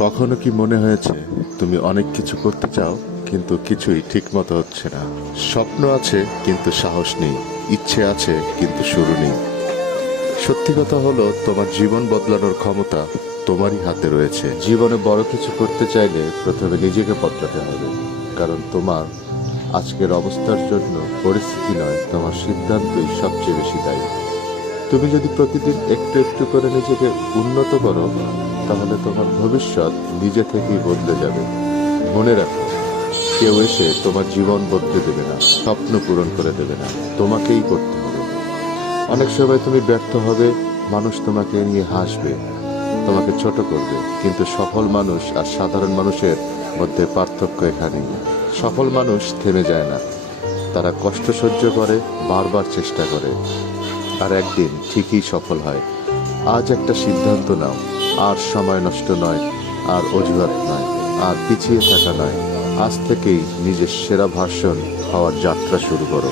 কখনো কি মনে হয়েছে তুমি অনেক কিছু করতে চাও কিন্তু কিছুই ঠিক মতো হচ্ছে না? স্বপ্ন আছে কিন্তু সাহস নেই, ইচ্ছে আছে কিন্তু শুরু নেই। সত্যি কথা হলো, তোমার জীবন বদলানোর ক্ষমতা তোমারই হাতে রয়েছে। জীবনে বড় কিছু করতে চাইলে প্রথমে নিজেকে বদলাতে হবে, কারণ তোমার আজকের অবস্থার জন্য পরিস্থিতি নয়, তোমার সিদ্ধান্তই সবচেয়ে বেশি দায়ী। তুমি যদি প্রতিদিন একটু একটু করে নিজেকে উন্নত করো, তাহলে তোমার ভবিষ্যৎ নিজে থেকেই বদলে যাবে। মনে রাখো, কেউ এসে তোমার জীবন বদলে দেবে না, স্বপ্ন পূরণ করে দেবে না, তোমাকেই করতে হবে। অনেক সময় তুমি ব্যর্থ হবে, মানুষ তোমাকে নিয়ে হাসবে, তোমাকে ছোট করবে, কিন্তু সফল মানুষ আর সাধারণ মানুষের মধ্যে পার্থক্য এখানেই। সফল মানুষ থেমে যায় না, তারা কষ্ট সহ্য করে, বারবার চেষ্টা করে, আর একদিন ঠিকই সফল হয়। আজ একটা সিদ্ধান্ত নাও, আর সময় নষ্ট নয়, আর অজুহাত নয়, আর পিছিয়ে থাকা নয়। আজ থেকেই নিজের সেরা ভার্সন হওয়ার যাত্রা শুরু করো।